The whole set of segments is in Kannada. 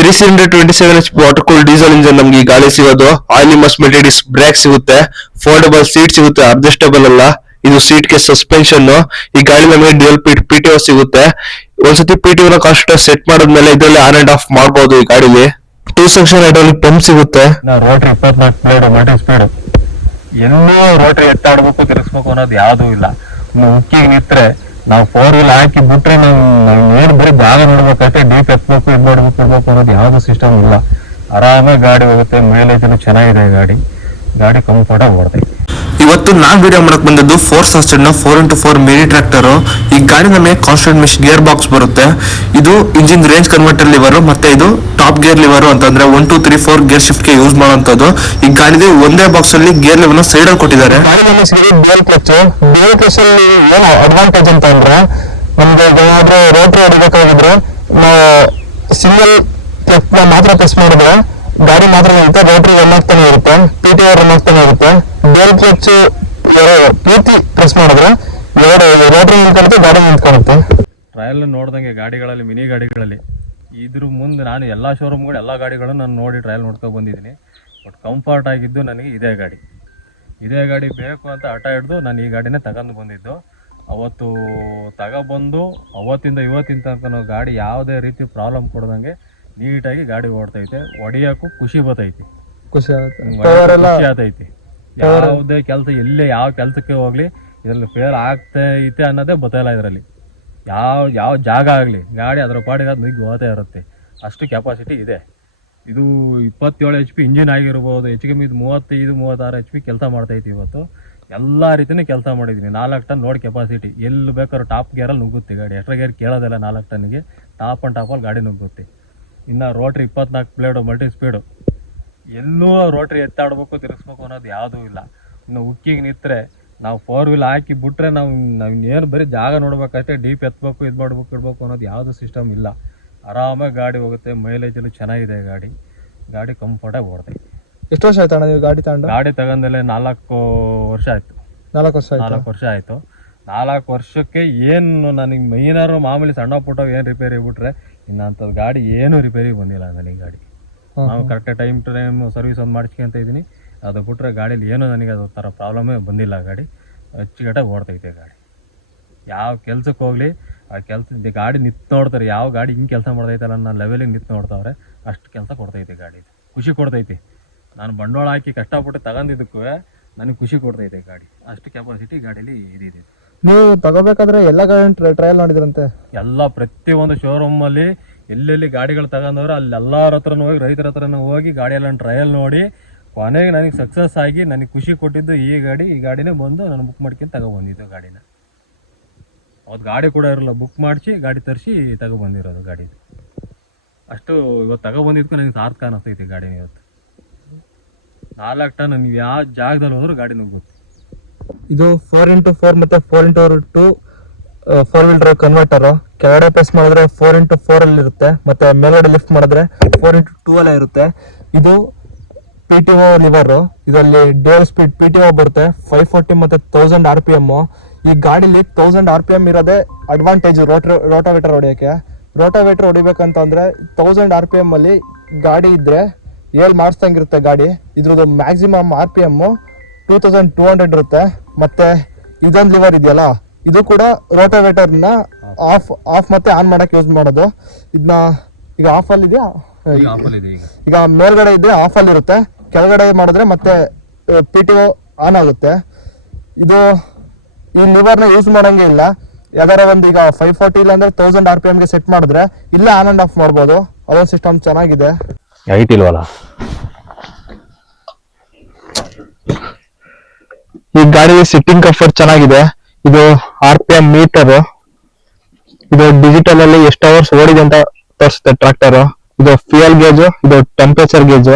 327 HP water cool diesel engine ನಮ್ಗೆ ಈ ಗಾಡಿ ಸಿಗೋದು. ಆಯಿಲ್ ಮಸ್ಮೆಟೆಡ್ ಬ್ರೇಕ್ ಸಿಗುತ್ತೆ, ಫೋಲ್ಡಬಲ್ ಸೀಟ್ ಸಿಗುತ್ತೆ, ಅಡ್ಜಸ್ಟಬಲ್ ಅಲ್ಲ. ಇದು ಸೀಟ್ ಗೆ ಸಸ್ಪೆನ್ಷನ್. ಈ ಗಾಡಿ ನಮಗೆ ಡ್ಯೂಯಲ್ ಪಿಟಿಒ ಸಿಗುತ್ತೆ. ಒಂದ್ಸತಿ ಪಿಟಿಒ ಕಾಸ್ಟ್ ಸೆಟ್ ಮಾಡಿದ್ಮೇಲೆ ಇದರಲ್ಲಿ ಆನ್ ಅಂಡ್ ಆಫ್ ಮಾಡಬಹುದು. ಈ ಗಾಡಿಲಿ 2 ಸೆಕ್ಷನ್ ಹೈಡ್ರಾಲಿಕ್ ಪಂಪ್ ಸಿಗುತ್ತೆ. Rotary 24 blade multi speed. ಎಲ್ಲೂ ರೋಟ್ರಿ ಎತ್ತಾಡ್ಬೇಕು ತಿರ್ಸ್ಬೇಕು ಅನ್ನೋದು ಯಾವ್ದೂ ಇಲ್ಲ. ಉಕ್ಕಿಗೆ ನಿಂತ್ರೆ ನಾವು 4 ವೀಲ್ ಹಾಕಿ ಬಿಟ್ರೆ ನಾವು ಏನ್ ಬರೀ ಜಾಗ ನೋಡ್ಬೇಕಷ್ಟೇ. ಡೀಪ್ ಎತ್ಬೇಕು ಇದು ಮಾಡ್ಬೇಕು ಇಡ್ಬೇಕು ಅನ್ನೋದು ಯಾವ್ದು ಸಿಸ್ಟಮ್ ಇಲ್ಲ. ಆರಾಮಾಗಿ ಗಾಡಿ ಹೋಗುತ್ತೆ. ಮೈಲೇಜ್ ಚೆನ್ನಾಗಿದೆ. ಗಾಡಿ ಕಂಫರ್ಟಾಗಿ ಓಡ್ತೈತೆ. ಇವತ್ತು ನಾನ್ ವಿಡಿಯೋ ಮಾಡಕ್ ಬಂದದ್ದು 4 ಸಸ್ಟೆಡ್ 4x4 ಮಿನಿ ಟ್ರ್ಯಾಕ್ಟರ್. ಈ ಗಾಡಿ ನಮಗೆ ಕಾನ್ಸ್ಟೆಂಟ್ ಮಿಷ್ ಗೇರ್ ಬಾಕ್ಸ್ ಬರುತ್ತೆ. ಇದು ಇಂಜಿನ್ ರೇಂಜ್ ಕನ್ವರ್ಟರ್ ಲಿವರ್ ಮತ್ತೆ ಇದು ಟಾಪ್ ಗೇರ್ ಲಿವರ್ ಅಂತಂದ್ರೆ 1 2 3 4 ಗೇರ್ ಶಿಫ್ಟ್ ಗೆ ಯೂಸ್ ಮಾಡುವಂತದ್ದು. ಈ ಗಾಡಿಗೆ ಒಂದೇ ಬಾಕ್ಸ್ ಅಲ್ಲಿ ಗೇರ್ ಲಿವರ್ ಸೈಡ್ ಅಲ್ಲಿ ಕೊಟ್ಟಿದ್ದಾರೆ. ಡ್ಯೂಯಲ್ ಕ್ಲಚ್ ಅಲ್ಲಿ ಏನು ಅಡ್ವಾಂಟೇಜ್ ಅಂತ ಅಂದ್ರೆ ನಮ್ಗೆ ಏನಾದ್ರೂ ರೋಟ್ರಿ ಹೊಡಿಬೇಕಾಗಿದ್ರೆ ಸಿಂಗಲ್ ಕ್ಲಚ್ ಮಾತ್ರ ಪ್ರೆಸ್ ಮಾಡಿದ್ರೆ ಗಾಡಿ ಮಾತ್ರ ಇರುತ್ತೆ. ರೋಟ್ರಿ ರನ್ ಆಗ್ತಾನೆ ಇರುತ್ತೆ, ಪಿಟಿಒ ರನ್ ಆಗ್ತಾನೆ ಇರುತ್ತೆ. ಡ್ಯೂಯಲ್ ಕ್ಲಚ್ ಪ್ರೀತಿ ಪ್ರೆಸ್ ಮಾಡಿದ್ರೆ ರೋಟ್ರಿ ನಿಂತ್ಕೊಳ್ಳುತ್ತೆ, ಗಾಡಿ ನಿಂತ್ಕೊಳ್ಳುತ್ತೆ. ಟ್ರಯಲ್ ನೋಡ್ದಂಗೆ ಗಾಡಿಗಳಲ್ಲಿ, ಮಿನಿ ಗಾಡಿಗಳಲ್ಲಿ ಇದ್ರ ಮುಂದೆ ನಾನು ಎಲ್ಲ ಶೋರೂಮ್ಗಳು ಎಲ್ಲ ಗಾಡಿಗಳನ್ನು ನಾನು ನೋಡಿ ಟ್ರಯಲ್ ನೋಡ್ಕೊಂಡು ಬಂದಿದ್ದೀನಿ. ಬಟ್ ಕಂಫರ್ಟ್ ಆಗಿದ್ದು ನನಗೆ ಇದೇ ಗಾಡಿ ಬೇಕು ಅಂತ ಹಠ ಹಿಡಿದು ನಾನು ಈ ಗಾಡಿನೇ ತಗೊಂಡು ಬಂದಿದ್ದು. ಅವತ್ತು ತಗೊಬಂದು ಅವತ್ತಿಂದ ಇವತ್ತಿನ ತನಕ ಗಾಡಿ ಯಾವುದೇ ರೀತಿ ಪ್ರಾಬ್ಲಮ್ ಕೊಡ್ದಂಗೆ ನೀಟಾಗಿ ಗಾಡಿ ಓಡ್ತೈತೆ. ಹೊಡಿಯೋಕ್ಕೂ ಖುಷಿ ಬರ್ತೈತಿ, ಖುಷಿ ಆಗ್ತೈತಿ. ಯಾವುದೇ ಕೆಲಸ ಎಲ್ಲೇ ಯಾವ ಕೆಲಸಕ್ಕೆ ಹೋಗ್ಲಿ ಇದರಲ್ಲಿ ಫೇಲ್ ಆಗ್ತೈತೆ ಅನ್ನೋದೇ ಗೊತ್ತಾಯಿಲ್ಲ. ಇದರಲ್ಲಿ ಯಾವ ಜಾಗ ಆಗಲಿ ಗಾಡಿ ಅದರ ಪಾಡಿಗೆ ಅದು ನುಗ್ಗಿ ಹೋಗ್ತಾ ಇರುತ್ತೆ. ಅಷ್ಟು ಕೆಪಾಸಿಟಿ ಇದೆ. ಇದು 27 HP ಇಂಜಿನ್ ಆಗಿರ್ಬೋದು. ಹೆಚ್ಚು ಕಮ್ಮಿ ಇದು 35-36 HP ಕೆಲಸ ಮಾಡ್ತೈತಿ. ಇವತ್ತು ಎಲ್ಲ ರೀತಿಯೂ ಕೆಲಸ ಮಾಡಿದ್ದೀನಿ. 4 ಟನ್ ಲೋಡ್ ಕೆಪಾಸಿಟಿ. ಎಲ್ಲಿ ಬೇಕಾದ್ರೂ ಟಾಪ್ ಗೇರಲ್ಲಿ ನುಗ್ಗುತ್ತೆ ಗಾಡಿ. ಎಕ್ಸ್ಟ್ರಾ ಗೇರ್ ಕೇಳೋದಿಲ್ಲ. 4 ಟನ್ನಿಗೆ ಟಾಪಲ್ಲಿ ಗಾಡಿ ನುಗ್ಗುತ್ತೆ. ಇನ್ನು ರೋಟ್ರಿ 24 ಬ್ಲೇಡು ಮಲ್ಟಿ ಸ್ಪೀಡು. ಎಲ್ಲೂ ರೋಟ್ರಿ ಎತ್ತಾಡಬೇಕು ತಿರ್ಸ್ಬೇಕು ಅನ್ನೋದು ಯಾವುದೂ ಇಲ್ಲ. ಇನ್ನು ಉಕ್ಕಿಗೆ ನಿಂತರೆ ನಾವು 4 ವೀಲ್ ಹಾಕಿ ಬಿಟ್ರೆ ನಾವು ಏನು ಬರೀ ಜಾಗ ನೋಡ್ಬೇಕಷ್ಟೇ. ಡೀಪ್ ಎತ್ತಬೇಕು ಇದು ಮಾಡ್ಬೇಕು ಇಡಬೇಕು ಅನ್ನೋದು ಯಾವುದು ಸಿಸ್ಟಮ್ ಇಲ್ಲ. ಆರಾಮಾಗಿ ಗಾಡಿ ಹೋಗುತ್ತೆ. ಮೈಲೇಜಲ್ಲಿ ಚೆನ್ನಾಗಿದೆ. ಗಾಡಿ ಕಂಫರ್ಟಾಗಿ ಓಡ್ತೈತೆ. ಎಷ್ಟು ವರ್ಷ ಆಯ್ತು ಅಣ್ಣ ನೀವು ಗಾಡಿ ತಗೊಂಡು? ಗಾಡಿ ತಗೊಂಡಲ್ಲೇ 4 ವರ್ಷ ಆಯ್ತು. 4 ವರ್ಷ ಆಯಿತು. 4 ವರ್ಷಕ್ಕೆ ಏನು ನನಗೆ ಮೈನಾರು ಮಾಮೂಲಿ ಸಣ್ಣ ಪುಟ್ಟ ಏನು ರಿಪೇರಿ ಬಿಟ್ರೆ ಇನ್ನಂಥದ್ದು ಗಾಡಿ ಏನು ರಿಪೇರಿ ಬಂದಿಲ್ಲ ನನಗೆ. ಗಾಡಿ ನಾವು ಕರೆಕ್ಟಾಗಿ ಟೈಮ್ ಟು ಟೈಮ್ ಸರ್ವಿಸ್ ಒಂದು ಮಾಡಿಸ್ಕೊಂತ ಇದ್ದೀನಿ. ಅದು ಬಿಟ್ಟರೆ ಗಾಡೀಲಿ ಏನೂ ನನಗೆ ಅದು ಥರ ಪ್ರಾಬ್ಲಮೇ ಬಂದಿಲ್ಲ. ಗಾಡಿ ಅಚ್ಚುಕಟ್ಟಾಗಿ ಓಡ್ತೈತೆ. ಗಾಡಿ ಯಾವ ಕೆಲ್ಸಕ್ಕೆ ಹೋಗಲಿ ಆ ಕೆಲಸ ಗಾಡಿ ನಿಂತು ನೋಡ್ತಾರೆ. ಯಾವ ಗಾಡಿ ಹಿಂಗೆ ಕೆಲಸ ಮಾಡ್ತೈತಲ್ಲ ಅನ್ನೋ ಲೆವೆಲಿಗೆ ನಿಂತು ನೋಡ್ತಾವ್ರೆ. ಅಷ್ಟು ಕೆಲಸ ಕೊಡ್ತೈತೆ. ಗಾಡಿ ಖುಷಿ ಕೊಡ್ತೈತಿ. ನಾನು ಬಂಡವಾಳ ಹಾಕಿ ಕಷ್ಟಪಟ್ಟು ತಗೊಂಡಿದ್ದಕ್ಕೂ ನನಗೆ ಖುಷಿ ಕೊಡ್ತೈತೆ. ಗಾಡಿ ಅಷ್ಟು ಕೆಪಾಸಿಟಿ ಗಾಡೀಲಿ ಇದಿದೆ. ನೀವು ತಗೋಬೇಕಾದ್ರೆ ಎಲ್ಲ ಗಾಡಿ ಟ್ರಯಲ್ ಮಾಡಿದ್ರಂತೆ? ಎಲ್ಲ ಪ್ರತಿಯೊಂದು ಶೋರೂಮಲ್ಲಿ ಎಲ್ಲೆಲ್ಲಿ ಗಾಡಿಗಳು ತಗೊಂಡವ್ರೆ ಅಲ್ಲಿ ಎಲ್ಲರ ಹತ್ರನೂ ಹೋಗಿ, ರೈತರ ಹತ್ರನೂ ಹೋಗಿ ಗಾಡಿಯೆಲ್ಲ ಟ್ರಯಲ್ ನೋಡಿ ಕೊನೆಗೆ ನನಗೆ ಸಕ್ಸಸ್ ಆಗಿ ನನಗೆ ಖುಷಿ ಕೊಟ್ಟಿದ್ದು ಈ ಗಾಡಿನೇ ಬಂದು ನಾನು ಬುಕ್ ಮಾಡ್ಕೊಂಡು ತಗೊಬಂದಿದ್ದು ಗಾಡಿನ. ಅವತ್ತು ಗಾಡಿ ಕೂಡ ಇರಲ್ಲ, ಬುಕ್ ಮಾಡಿಸಿ ಗಾಡಿ ತರಿಸಿ ತಗೊಬಂದಿರೋದು ಗಾಡಿ. ಅಷ್ಟು ಇವತ್ತು ತಗೊಬಂದಿದ್ದಕ್ಕೂ ನನಗೆ ಸಾರ್ಥಕ ಅನ್ನಿಸ್ತೈತಿ ಗಾಡಿನ. ಇವತ್ತು 4 ಟನ್ ನೀವು ಯಾವ ಜಾಗದಲ್ಲಿ ಹೋದ್ರೂ ಗಾಡಿ ನುಗ್ಗುತ್ತೆ. ಇದು 4x4 ಮತ್ತೆ 4x2 4 ವೀಲ್ ಡ್ರೈವ್ ಕನ್ವರ್ಟರ್. ಕೆಳಗಡೆ ಪ್ರೆಸ್ ಮಾಡಿದ್ರೆ 4x4 ಅಲ್ಲಿ ಇರುತ್ತೆ, ಮತ್ತೆ ಮೇಲ್ಗಡೆ ಲಿಫ್ಟ್ ಮಾಡಿದ್ರೆ 4x2 ಅಲ್ಲೇ ಇರುತ್ತೆ. ಇದು ಪಿಟಿಒ ಲಿವರ್. ಇದರಲ್ಲಿ ಡ್ಯೂಯಲ್ ಸ್ಪೀಡ್ ಪಿಟಿಒ ಬರುತ್ತೆ. 540 ಮತ್ತೆ 1000 RPM. ಈ ಗಾಡಿಲಿ 1000 RPM ಇರೋದೇ ಅಡ್ವಾಂಟೇಜ್ ರೋಟಾವೇಟರ್ ಹೊಡಿಯೋಕ್ಕೆ. ರೋಟಾವೇಟರ್ ಹೊಡಿಬೇಕಂತಂದ್ರೆ 1000 RPM ಅಲ್ಲಿ ಗಾಡಿ ಇದ್ರೆ ಮಾಡಿಸ್ದಂಗಿರುತ್ತೆ ಗಾಡಿ. ಇದ್ರದ್ದು ಮ್ಯಾಕ್ಸಿಮಮ್ RPM 2200 ಇರುತ್ತೆ. ಮತ್ತೆ ಇದೊಂದು ಲಿವರ್ ಇದೆಯಲ್ಲ, ಇದು ಕೂಡ ರೋಟಾವೇಟರ್ನ ಆಫ್ ಮತ್ತೆ ಆನ್ ಮಾಡಕ್ಕೆ ಯೂಸ್ ಮಾಡೋದು. ಇದನ್ನ ಈಗ ಆಫ್ ಅಲ್ಲಿ ಇದೆಯಾ? ಈಗ ಮೇಲ್ಗಡೆ ಇದ್ರೆ ಆಫ್ ಅಲ್ಲಿ ಇರುತ್ತೆ, ಕೆಳಗಡೆ ಮಾಡಿದ್ರೆ ಮತ್ತೆ ಪಿಟಿಒ ಆನ್ ಆಗುತ್ತೆ. ಈ ಲಿವರ್ನ ಯೂಸ್ ಮಾಡಂಗೆ ಇಲ್ಲ. ಯಾವ್ದಾರ ಒಂದು ಈಗ 540 ಇಲ್ಲ ಅಂದ್ರೆ 1000 RPM ಗೆ ಸೆಟ್ ಮಾಡಿದ್ರೆ ಇಲ್ಲೇ ಆನ್ ಅಂಡ್ ಆಫ್ ಮಾಡ್ಬೋದು. ಅದೊಂದು ಸಿಸ್ಟಮ್ ಚೆನ್ನಾಗಿದೆ. ಹೈಟ್ ಇಲ್ವಲ್ಲ. ಈ ಗಾಡಿ ಸಿಟ್ಟಿಂಗ್ ಕಂಫರ್ಟ್ ಚೆನ್ನಾಗಿದೆ. ಇದು RPM ಮೀಟರ್. ಇದು ಡಿಜಿಟಲ್ ಅಲ್ಲಿ ಎಷ್ಟು ಅವರ್ಸ್ ಓಡಿದೆ ಅಂತ ತೋರಿಸುತ್ತೆ ಟ್ರಾಕ್ಟರ್. ಇದು ಫ್ಯೂಯಲ್ ಗೇಜ್, ಇದು ಟೆಂಪರೇಚರ್ ಗೇಜ್.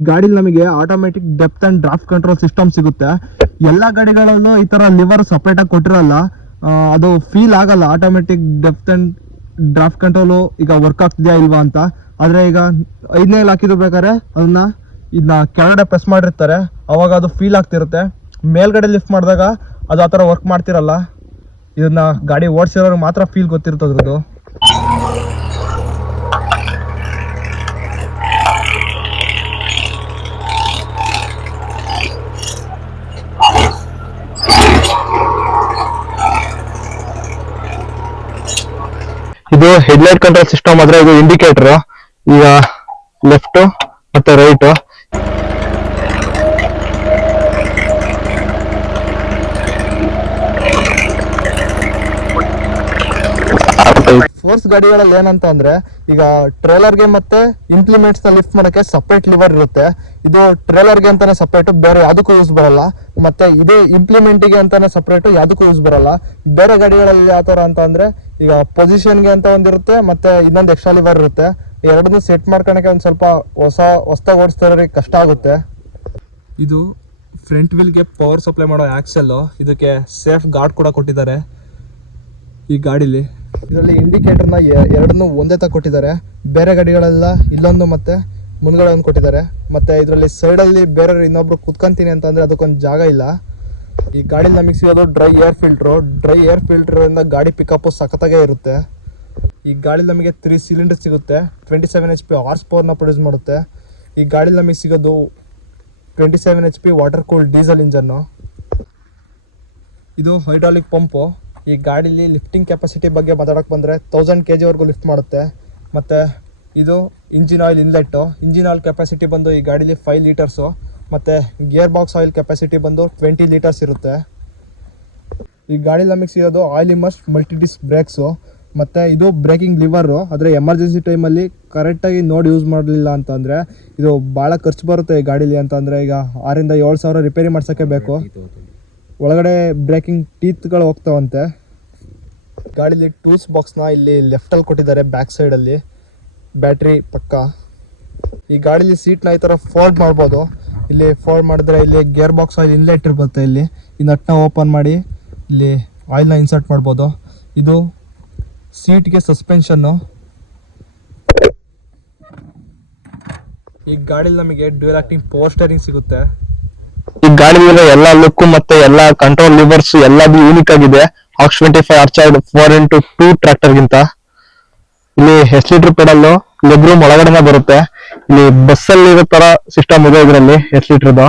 ಗಾಡಿಲಿ ನಮಗೆ automatic depth and draft control system ಸಿಗುತ್ತೆ. ಎಲ್ಲಾ ಗಾಡಿಗಳಲ್ಲೂ ಈ ತರ ಲಿವರ್ ಸಪರೇಟ್ ಆಗಿ ಕೊಟ್ಟಿರಲ್ಲ. ಅದು ಫೀಲ್ ಆಗಲ್ಲ automatic depth and draft control ಈಗ ವರ್ಕ್ ಆಗ್ತಿದ್ಯಾ ಇಲ್ವಾ ಅಂತ. ಆದ್ರೆ ಈಗ 5ನೇ ಹಾಕಿದ್ರು ಬೇಕಾದ್ರೆ ಇದನ್ನ ಕೆಳಗಡೆ ಪ್ರೆಸ್ ಮಾಡಿರ್ತಾರೆ, ಅವಾಗ ಅದು ಫೀಲ್ ಆಗ್ತಿರುತ್ತೆ. ಮೇಲ್ಗಡೆ ಲಿಫ್ಟ್ ಮಾಡಿದಾಗ ಅದು ಆ ಥರ ವರ್ಕ್ ಮಾಡ್ತಿರಲ್ಲ. ಇದನ್ನ ಗಾಡಿ ಓಡಿಸಿರೋರಿಗೆ ಮಾತ್ರ ಫೀಲ್ ಗೊತ್ತಿರ್ತದ್ರದ್ದು. ಇದು ಹೆಡ್ಲೈಟ್ ಕಂಟ್ರೋಲ್ ಸಿಸ್ಟಮ್ ಆದ್ರೆ ಇದು ಇಂಡಿಕೇಟರ್ ಈಗ ಲೆಫ್ಟ್ ಮತ್ತೆ ರೈಟ್. ಫೋರ್ಸ್ ಗಾಡಿಗಳಲ್ಲಿ ಏನಂತ ಅಂದ್ರೆ ಈಗ ಟ್ರೇಲರ್ಗೆ ಮತ್ತೆ ಇಂಪ್ಲಿಮೆಂಟ್ಸ್ ನ ಲಿಫ್ಟ್ ಮಾಡಕ್ಕೆ ಸಪರೇಟ್ ಲಿವರ್ ಇರುತ್ತೆ. ಇದು ಟ್ರೇಲರ್ಗೆ ಅಂತಾನೆ ಸಪರೇಟ್, ಬೇರೆ ಯಾವುದಕ್ಕೂ ಯೂಸ್ ಬರಲ್ಲ. ಮತ್ತೆ ಇದೇ ಇಂಪ್ಲಿಮೆಂಟಿಗೆ ಅಂತಾನೆ ಸಪರೇಟ್, ಯಾವುದಕ್ಕೂ ಯೂಸ್ ಬರಲ್ಲ. ಬೇರೆ ಗಾಡಿಗಳಲ್ಲಿ ಯಾವ ತರ ಅಂತ ಅಂದ್ರೆ ಈಗ ಪೊಸಿಷನ್ಗೆ ಅಂತ ಒಂದಿರುತ್ತೆ, ಮತ್ತೆ ಇನ್ನೊಂದು ಎಕ್ಸ್ಟ್ರಾ ಲಿವರ್ ಇರುತ್ತೆ. ಎರಡನ್ನೂ ಸೆಟ್ ಮಾಡ್ಕೊಳಕ್ಕೆ ಒಂದ್ ಸ್ವಲ್ಪ ಹೊಸದಾಗಿ ಓಡಿಸ್ತಾರೋರಿಗೆ ಕಷ್ಟ ಆಗುತ್ತೆ. ಇದು ಫ್ರಂಟ್ ವೀಲ್ಗೆ ಪವರ್ ಸಪ್ಲೈ ಮಾಡೋ ಆಕ್ಸೆಲ್. ಇದಕ್ಕೆ ಸೇಫ್ ಗಾರ್ಡ್ ಕೂಡ ಕೊಟ್ಟಿದ್ದಾರೆ ಈ ಗಾಡಿಲಿ. ಇದರಲ್ಲಿ ಇಂಡಿಕೇಟರ್ನ ಎರಡನ್ನೂ ಒಂದೇ ತರ ಕೊಟ್ಟಿದ್ದಾರೆ. ಬೇರೆ ಗಾಡಿಗಳೆಲ್ಲ ಇಲ್ಲೊಂದು ಮತ್ತೆ ಮುಂದ್ಗಡೆ ಒಂದು ಕೊಟ್ಟಿದ್ದಾರೆ. ಮತ್ತೆ ಇದರಲ್ಲಿ ಸೈಡಲ್ಲಿ ಬೇರೆ ಇನ್ನೊಬ್ರು ಕುತ್ಕೊಂತೀನಿ ಅಂತಂದ್ರೆ ಅದಕ್ಕೊಂದು ಜಾಗ ಇಲ್ಲ. ಈ ಗಾಡಿ ನಮಗೆ ಸಿಗೋದು dry air filter. Dry air filter ಇಂದ ಗಾಡಿ ಪಿಕಪ್ ಸಖತ್ತಾಗೇ ಇರುತ್ತೆ. ಈ ಗಾಡಿ ನಮಗೆ 3 ಸಿಲಿಂಡರ್ ಸಿಗುತ್ತೆ. 27 HP ಹಾರ್ಸ್ ಪವರ್ನ ಪ್ರೊಡ್ಯೂಸ್ ಮಾಡುತ್ತೆ. ಈ ಗಾಡಿ ನಮಗೆ ಸಿಗೋದು 27 HP water cool diesel engine. ಇದು ಹೈಡ್ರಾಲಿಕ್ ಪಂಪು. ಈ ಗಾಡೀಲಿ ಲಿಫ್ಟಿಂಗ್ ಕೆಪಾಸಿಟಿ ಬಗ್ಗೆ ಮಾತಾಡೋಕೆ ಬಂದರೆ 1000 kg ವರೆಗೂ ಲಿಫ್ಟ್ ಮಾಡುತ್ತೆ. ಮತ್ತು ಇದು engine oil inlet. Engine oil capacity ಬಂದು ಈ ಗಾಡೀಲಿ 5 ಲೀಟರ್ಸು. ಮತ್ತು ಗೇರ್ ಬಾಕ್ಸ್ ಆಯಿಲ್ ಕೆಪಾಸಿಟಿ ಬಂದು 20 ಲೀಟರ್ಸ್ ಇರುತ್ತೆ. ಈ ಗಾಡಿ ನಮಗೆ ಸಿಗೋದು oil immersed multi disc brakes. ಮತ್ತು ಇದು ಬ್ರೇಕಿಂಗ್ ಲಿವರು. ಆದರೆ ಎಮರ್ಜೆನ್ಸಿ ಟೈಮಲ್ಲಿ ಕರೆಕ್ಟಾಗಿ ನೋಡಿ ಯೂಸ್ ಮಾಡಲಿಲ್ಲ ಅಂತಂದರೆ ಇದು ಭಾಳ ಖರ್ಚು ಬರುತ್ತೆ ಈ ಗಾಡೀಲಿ. ಅಂತಂದರೆ ಈಗ 6,000 to 7,000 ರಿಪೇರಿ ಮಾಡ್ಸೋಕ್ಕೆ ಬೇಕು. ಒಳಗಡೆ ಬ್ರೇಕಿಂಗ್ ಟೀತ್ಗಳು ಹೋಗ್ತಾವಂತೆ. ಗಾಡೀಲಿ ಟೂಲ್ಸ್ ಬಾಕ್ಸ್ನ ಇಲ್ಲಿ ಲೆಫ್ಟಲ್ಲಿ ಕೊಟ್ಟಿದ್ದಾರೆ, ಬ್ಯಾಕ್ ಸೈಡಲ್ಲಿ ಬ್ಯಾಟ್ರಿ ಪಕ್ಕ. ಈ ಗಾಡೀಲಿ ಸೀಟ್ನ ಈ ಥರ ಫೋಲ್ಡ್ ಮಾಡ್ಬೋದು. ಇಲ್ಲಿ ಫೋಲ್ಡ್ ಮಾಡಿದ್ರೆ ಇಲ್ಲಿ ಗೇರ್ ಬಾಕ್ಸ್ ಆಯಿಲ್ ಇನ್ಲೆಟ್ ಇರುತ್ತೆ. ಇಲ್ಲಿ ಈ ನಟ್ನ ಓಪನ್ ಮಾಡಿ ಇಲ್ಲಿ ಆಯಿಲ್ನ ಇನ್ಸರ್ಟ್ ಮಾಡ್ಬೋದು. ಇದು ಸೀಟ್ಗೆ ಸಸ್ಪೆನ್ಷನ್ನು. ಈ ಗಾಡೀಲಿ ನಮಗೆ ಡ್ಯೂಯಲ್ ಆಕ್ಟಿಂಗ್ ಪವರ್ ಸ್ಟೇರಿಂಗ್ ಸಿಗುತ್ತೆ. ಈ ಗಾಡಿ ಮೇಲೆ ಎಲ್ಲಾ ಲುಕ್ ಮತ್ತೆ ಎಲ್ಲಾ ಕಂಟ್ರೋಲ್ ಲಿವರ್ಸ್ ಎಲ್ಲದು ಯೂನಿಕ್ ಆಗಿದೆ ಆಕ್ಸ್ 25 ಆರ್ಚರ್ಡ್ 4x2 ಟ್ರ್ಯಾಕ್ಟರ್ ಗಿಂತ. ಇಲ್ಲಿ ಎಸ್ಲಿಟರ್ ಪೆಡಲ್ ಲೆಗ್ ರೂಮ್ ಒಳಗಡೆನೆ ಬರುತ್ತೆ. ಇಲ್ಲಿ ಬಸ್ ಅಲ್ಲಿ ಇರೋ ತರ ಸಿಸ್ಟಮ್ ಇದೆ ಇದರಲ್ಲಿ ಎಸ್ಲಿಟರ್ದು.